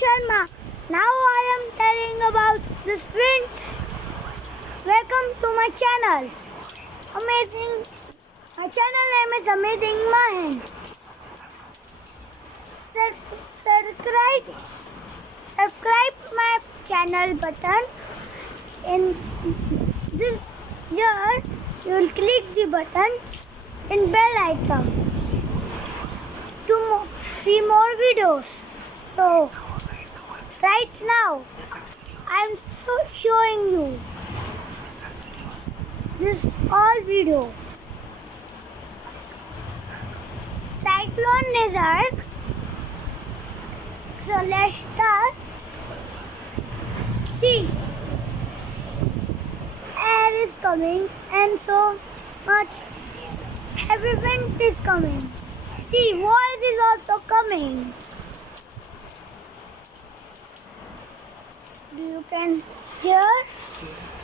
Sharma. Now I am telling about this wind. Welcome to my channel. Amazing. My channel name is Amazing Mind. Subscribe my channel button. In this here, you will click the button in bell icon to see more videos. So right now I am showing you this all video. Cyclone Nisarg. So let's start. See, air is coming and so much heavy wind is coming. See, voice is also coming. You can hear.